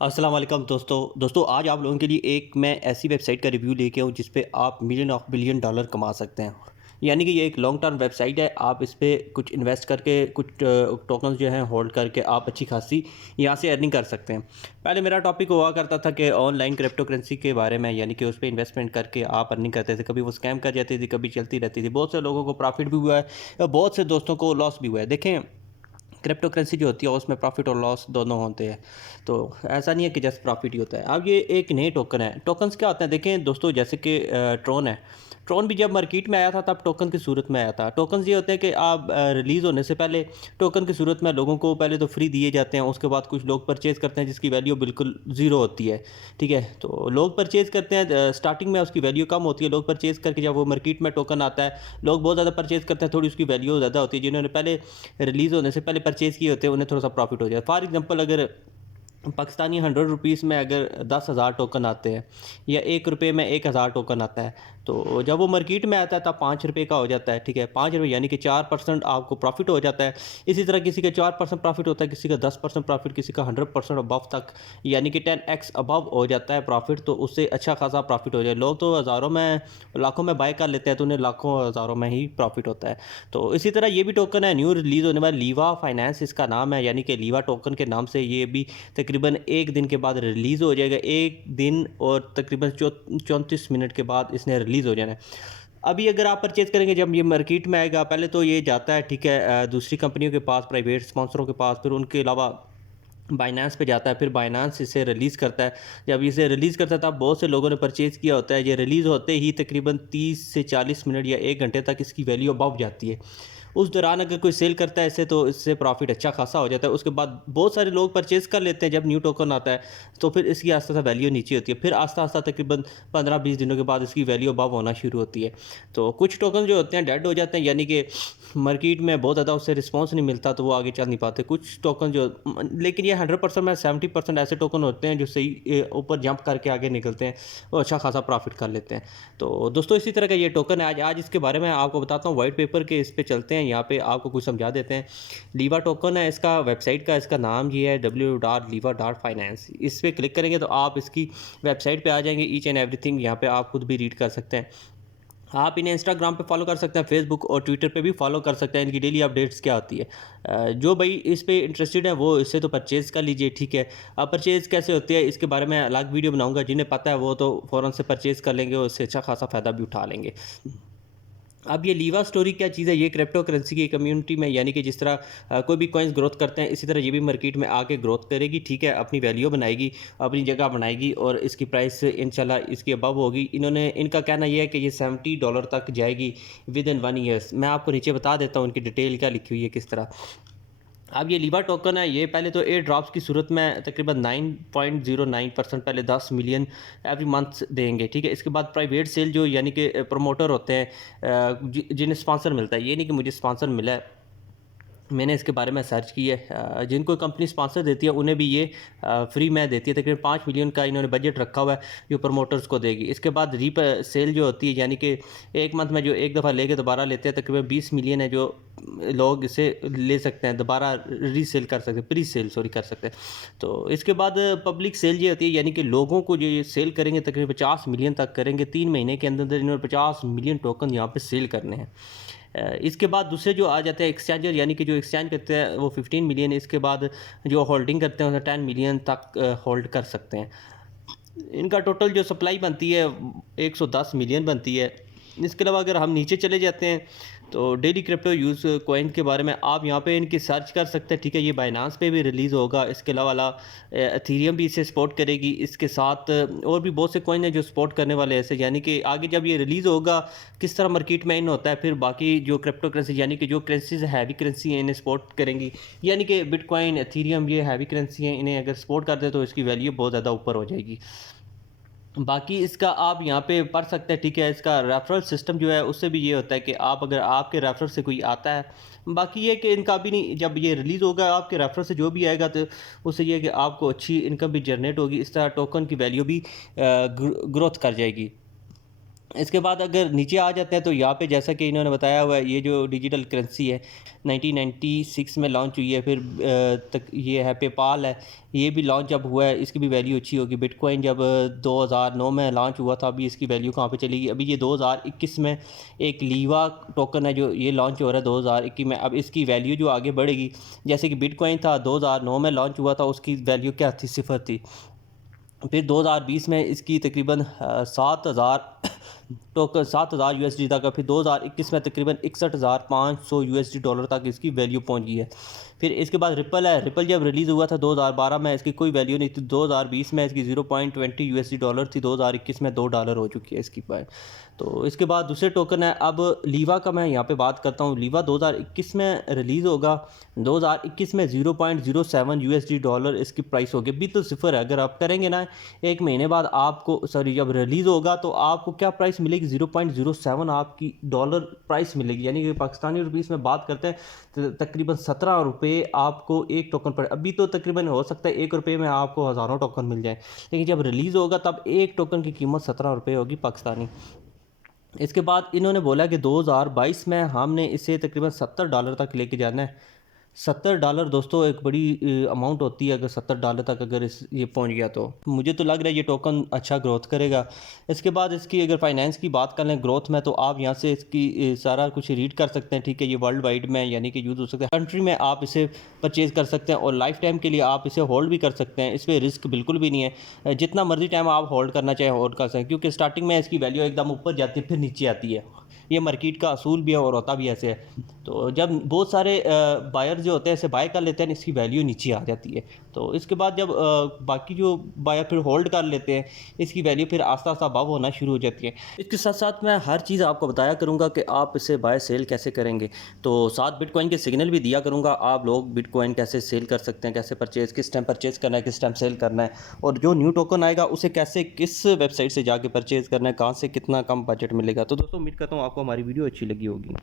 अस्सलाम वालेकुम दोस्तों आज आप लोगों के लिए एक मैं ऐसी वेबसाइट का रिव्यू लेके आऊँ जिस पे आप मिलियन ऑफ बिलियन डॉलर कमा सकते हैं। यानी कि ये एक लॉन्ग टर्म वेबसाइट है। आप इस पे कुछ इन्वेस्ट करके कुछ टोकन्स जो हैं होल्ड करके आप अच्छी खासी यहाँ से अर्निंग कर सकते हैं। पहले मेरा टॉपिक हुआ करता था कि ऑनलाइन क्रिप्टो करेंसी के बारे में, यानी कि उस पे इन्वेस्टमेंट करके आप अर्निंग करते थे। कभी वो स्कैम कर जाती थी, कभी चलती रहती थी। बहुत से लोगों को प्रॉफिट भी हुआ है, बहुत से दोस्तों को लॉस भी हुआ है। देखें, क्रिप्टो करेंसी जो होती है उसमें प्रॉफिट और लॉस दोनों होते हैं। तो ऐसा नहीं है कि जस्ट प्रॉफिट ही होता है। अब ये एक नए टोकन है। टोकन्स क्या होते हैं देखें दोस्तों, जैसे कि ट्रोन है। ट्रोन भी जब मार्केट में आया था तब टोकन की सूरत में आया था। टोकन्स ये होते हैं कि आप रिलीज़ होने से पहले टोकन की सूरत में लोगों को पहले तो फ्री दिए जाते हैं। उसके बाद कुछ लोग परचेज़ करते हैं जिसकी वैल्यू बिल्कुल ज़ीरो होती है। ठीक है, तो लोग परचेज़ करते हैं, स्टार्टिंग में उसकी वैल्यू कम होती है। लोग परचेज़ करके जब वो मार्केट में टोकन आता है, लोग बहुत ज़्यादा परचेज़ करते हैं, थोड़ी उसकी वैल्यू ज़्यादा होती है। जिन्होंने पहले रिलीज़ होने से पहले परचेज़ किए होते हैं उन्हें थोड़ा सा प्रॉफिट हो जाए। फॉर एग्जांपल, अगर पाकिस्तानी 100 रुपीज़ में अगर 10,000 टोकन आते हैं या 1 रुपये में 1,000 टोकन आता है, तो जब वो मार्केट में आता है तब 5 रुपये का हो जाता है। ठीक है, 5 रुपये यानी कि 4% आपको प्रॉफिट हो जाता है। इसी तरह किसी का 4% प्रॉफिट होता है, किसी का 10% प्रॉफिट, किसी का 100% अबव तक, यानी कि 10x अबव हो जाता है प्रॉफिट। तो उससे अच्छा खासा प्रॉफिट हो जाए। लोग तो हज़ारों में लाखों में बाय कर लेते हैं, तो उन्हें लाखों हज़ारों में ही प्रॉफिट होता है। तो इसी तरह ये भी टोकन है, न्यू रिलीज़ होने वाला लीवा फाइनेंस इसका नाम है, यानी कि लीवा टोकन के नाम से ये भी तकरीबन 1 दिन के बाद रिलीज़ हो जाएगा। 1 दिन और तकरीबन 34 मिनट के बाद इसने रिलीज़ हो जाना है। अभी अगर आप परचेज़ करेंगे, जब ये मार्केट में आएगा, पहले तो ये जाता है, ठीक है, दूसरी कंपनियों के पास, प्राइवेट स्पॉन्सरों के पास, फिर उनके अलावा बायनांस पे जाता है, फिर बायनांस इसे रिलीज़ करता है। जब इसे रिलीज़ करता है तब बहुत से लोगों ने परचेज़ किया होता है। ये रिलीज़ होते ही तकरीबन 30 से 40 मिनट या 1 घंटे तक इसकी वैल्यू अबव जाती है। उस दौरान अगर कोई सेल करता है इसे, तो इससे प्रॉफिट अच्छा खासा हो जाता है। उसके बाद बहुत सारे लोग परचेज़ कर लेते हैं जब न्यू टोकन आता है, तो फिर इसकी आस्ते-आस्ते वैल्यू नीचे होती है। फिर आस्ता-आस्ता तकरीबन 15-20 दिनों के बाद इसकी वैल्यू अबव होना शुरू होती है। तो कुछ टोकन जो होते हैं डेड हो जाते हैं, यानी कि मार्केट में बहुत ज़्यादा उससे रिस्पॉन्स नहीं मिलता, तो वो आगे चल नहीं पाते। कुछ टोकन जो लेकिन ये 100% में 70% ऐसे टोकन होते हैं जो सही ऊपर जंप करके आगे निकलते हैं, वो अच्छा खासा प्रॉफिट कर लेते हैं। तो दोस्तों इसी तरह का ये टोकन है। आज इसके बारे में आपको बताता हूँ, व्हाइट पेपर के इस पे चलते हैं, यहाँ पे आपको कुछ समझा देते हैं। लीवा टोकन है, इसका वेबसाइट का इसका नाम ये है www.liva.finance। इस पे क्लिक करेंगे तो आप इसकी वेबसाइट पे आ जाएंगे। ईच एंड एवरीथिंग यहाँ पे आप खुद भी रीड कर सकते हैं। आप इन्हें इंस्टाग्राम पे फॉलो कर सकते हैं, फेसबुक और ट्विटर पे भी फॉलो कर सकते हैं। इनकी डेली अपडेट्स क्या होती है। जो भाई इस पे इंटरेस्टेड है वो इससे तो परचेज़ कर लीजिए। ठीक है, अब परचेज़ कैसे होती है इसके बारे में अलग वीडियो बनाऊंगा। जिन्हें पता है वो तो फ़ौरन से परचेज़ कर लेंगे और इससे अच्छा खासा फ़ायदा भी उठा लेंगे। अब ये लीवा स्टोरी क्या चीज़ है, ये क्रिप्टो करेंसी की कम्युनिटी में, यानी कि जिस तरह कोई भी कॉइन्स ग्रोथ करते हैं, इसी तरह ये भी मार्केट में आके ग्रोथ करेगी। ठीक है, अपनी वैल्यू बनाएगी, अपनी जगह बनाएगी और इसकी प्राइस इंशाल्लाह इसकी अबव होगी। इनका कहना ये है कि ये $70 तक जाएगी विद इन 1 ईयर्स। मैं आपको नीचे बता देता हूँ इनकी डिटेल क्या लिखी हुई है किस तरह। अब ये लीवा टोकन है, ये पहले तो एयर ड्रॉप्स की सूरत में तकरीबन 9.09% पहले 10 मिलियन एवरी मंथ देंगे। ठीक है, इसके बाद प्राइवेट सेल जो, यानी कि प्रमोटर होते हैं, जिन्हें स्पॉन्सर मिलता है। ये नहीं कि मुझे स्पॉन्सर मिला है, मैंने इसके बारे में सर्च की है। जिनको कंपनी स्पॉन्सर देती है उन्हें भी ये फ्री में देती है। तकरीबन 5 मिलियन का इन्होंने बजट रखा हुआ है जो प्रमोटर्स को देगी। इसके बाद रीप सेल जो होती है, यानी कि एक मंथ में जो एक दफ़ा लेके दोबारा लेते हैं, तकरीबन 20 मिलियन है जो लोग इसे ले सकते हैं, दोबारा रीसेल कर सकते हैं, प्री सेल सॉरी कर सकते हैं। तो इसके बाद पब्लिक सेल ये होती है, यानी कि लोगों को जो ये सेल करेंगे तकरीबन 50 मिलियन तक करेंगे। 3 महीने के अंदर अंदर इन्होंने 50 मिलियन टोकन यहाँ पे सेल करने हैं। इसके बाद दूसरे जो आ जाते हैं एक्सचेंजर, यानी कि जो एक्सचेंज करते हैं वो 15 मिलियन। इसके बाद जो होल्डिंग करते हैं उसे 10 मिलियन तक होल्ड कर सकते हैं। इनका टोटल जो सप्लाई बनती है 110 मिलियन बनती है। इसके अलावा अगर हम नीचे चले जाते हैं तो डेली क्रिप्टो यूज़ कॉइन के बारे में आप यहाँ पे इनकी सर्च कर सकते हैं। ठीक है, ये बाइनांस पे भी रिलीज़ होगा। इसके अलावा एथीरियम भी इसे सपोर्ट करेगी। इसके साथ और भी बहुत से कॉइन हैं जो सपोर्ट करने वाले हैं ऐसे, यानी कि आगे जब ये रिलीज़ होगा किस तरह मार्केट में इन होता है, फिर बाकी जो क्रिप्टो करेंसी, यानी कि जो करेंसीज हैवी करेंसी हैं, इन्हें सपोर्ट करेंगी। यानी कि बिटकॉइन, एथीरियम, ये हैवी करेंसी हैं, इन्हें अगर सपोर्ट कर दे तो इसकी वैल्यू बहुत ज़्यादा ऊपर हो जाएगी। बाकी इसका आप यहाँ पे पढ़ सकते हैं। ठीक है, इसका रेफरल सिस्टम जो है उससे भी ये होता है कि आप अगर आपके रेफरल से कोई आता है, बाकी ये कि इनका भी नहीं, जब ये रिलीज़ होगा आपके रेफरल से जो भी आएगा तो उससे ये है कि आपको अच्छी इनकम भी जनरेट होगी। इस तरह टोकन की वैल्यू भी ग्रोथ कर जाएगी। इसके बाद अगर नीचे आ जाते हैं तो यहाँ पे जैसा कि इन्होंने बताया हुआ है, ये जो डिजिटल करेंसी है 1996 में लॉन्च हुई है। फिर तक ये है पेपाल है, ये भी लॉन्च जब हुआ है इसकी भी वैल्यू अच्छी होगी। बिटकॉइन जब 2009 में लॉन्च हुआ था, अभी इसकी वैल्यू कहाँ पे चलेगी। अभी ये 2021 में एक लीवा टोकन है जो ये लॉन्च हो रहा है 2021 में। अब इसकी वैल्यू जो आगे बढ़ेगी, जैसे कि बिटकॉइन था 2009 में लॉन्च हुआ था, उसकी वैल्यू क्या थी, सिफर थी। फिर 2020 में इसकी तकरीबन 7,000 टोकन, 7,000 यूएसडी तक। फिर 2021 में तकरीबन 61,500 यूएसडी डॉलर तक इसकी वैल्यू पहुंच गई है। फिर इसके बाद रिपल है, रिपल जब रिलीज़ हुआ था 2012 में, इसकी कोई वैल्यू नहीं थी। 2020 में इसकी 0.20 यूएसडी डॉलर थी, 2021 में $2 हो चुकी है इसकी प्राइस। तो इसके बाद दूसरे टोकन है, अब लीवा का मैं यहाँ पे बात करता हूँ। लीवा 2021 में रिलीज़ होगा, 2021 में 0.07 यूएसडी डॉलर इसकी प्राइस होगी। अभी तो सिफर है, अगर आप करेंगे ना एक महीने बाद आपको, सॉरी जब रिलीज़ होगा तो आपको क्या प्राइस मिलेगी, 0.07 आपकी डॉलर प्राइस मिलेगी। यानी कि पाकिस्तानी रुपीस में बात करते हैं तो तकरीबन 17 रुपये आपको एक टोकन पर। अभी तो तकरीबन हो सकता है 1 रुपये में आपको हज़ारों टोकन मिल जाए, लेकिन जब रिलीज़ होगा तब एक टोकन की कीमत 17 रुपये होगी पाकिस्तानी। इसके बाद इन्होंने बोला कि 2022 में हमने इसे तकरीबन $70 तक लेके जाना है। $70 दोस्तों एक बड़ी अमाउंट होती है। अगर $70 तक अगर इस ये पहुंच गया तो मुझे तो लग रहा है ये टोकन अच्छा ग्रोथ करेगा। इसके बाद इसकी अगर फाइनेंस की बात कर लें ग्रोथ में, तो आप यहाँ से इसकी सारा कुछ रीड कर सकते हैं। ठीक है, ये वर्ल्ड वाइड में यानी कि यूज़ हो सकता है, कंट्री में आप इसे परचेज़ कर सकते हैं और लाइफ टाइम के लिए आप इसे होल्ड भी कर सकते हैं। इस पर रिस्क बिल्कुल भी नहीं है, जितना मर्जी टाइम आप होल्ड करना चाहें होल्ड कर सकते हैं, क्योंकि स्टार्टिंग में इसकी वैल्यू एकदम ऊपर जाती है फिर नीचे आती है। ये मार्केट का असूल भी है और होता भी ऐसे है। तो जब बहुत सारे बायर जो होते हैं इसे बाय कर लेते हैं, इसकी वैल्यू नीचे आ जाती है। तो इसके बाद जब बाकी जो बायर फिर होल्ड कर लेते हैं, इसकी वैल्यू फिर आस्ता आस्ता अबव होना शुरू हो जाती है। इसके साथ साथ मैं हर चीज़ आपको बताया करूँगा कि आप इसे बाय सेल कैसे करेंगे। तो साथ बिटकॉइन के सिग्नल भी दिया करूँगा, आप लोग बिटकॉइन कैसे सेल कर सकते हैं, कैसे परचेज़, किस टाइम परचेज़ करना है, किस टाइम सेल करना है, और जो न्यू टोकन आएगा उसे कैसे किस वेबसाइट से जाके परचेज़ करना है, कहाँ से कितना कम बजट मिलेगा। तो दोस्तों उम्मीद करता हूँ आपको हमारी वीडियो अच्छी लगी होगी।